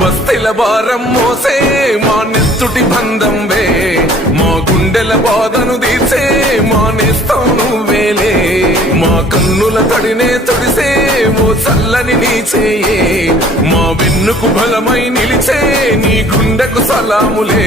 బస్తీల భారం మోసే మా నెత్తుటి బంధం వే, మా గుండెల బాధను తీర్చే మా నేస్తం నువ్వేలే. మా కన్నుల తడినే తొడిసే ఓ చల్లని నీ చేయే, మా వెన్నుకు బలమై నిలిచే నీ గుండెకు సలాములే.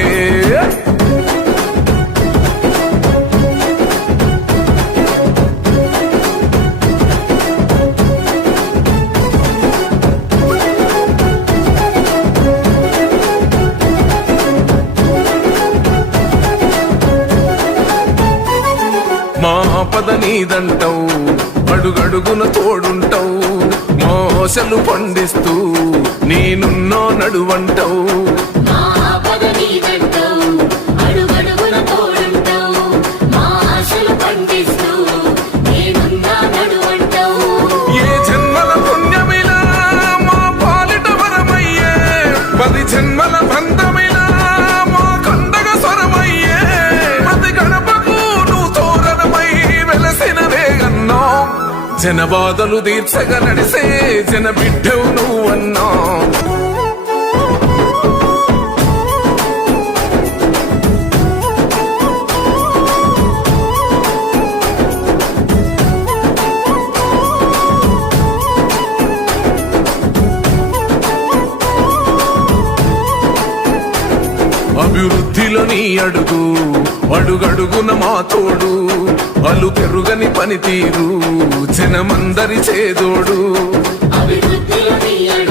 మా పద నీదంటావు, అడుగడుగున తోడుంటావు, మోసలు పండిస్తూ నేనున్నో నడువంటావు. ఏ జన్మల పుణ్యమిలా మా పాలిట వరమయ్యే, 10 జన్మల బంధమిలా మా కండగ స్వరమయ్యే. ప్రతి గణపకు నువ్వు తోరణమై వెలసిన వేగన్నో, జన బాధలు తీర్చగా నడిసే జన బిడ్డవు నువ్వన్నా. అభివృద్ధిలో నీ అడుగు, అడుగడుగున మా తోడు, అలు పెరుగని పనితీరు జనమందరి చేదోడు. అభివృద్ధిలో నీ అడుగు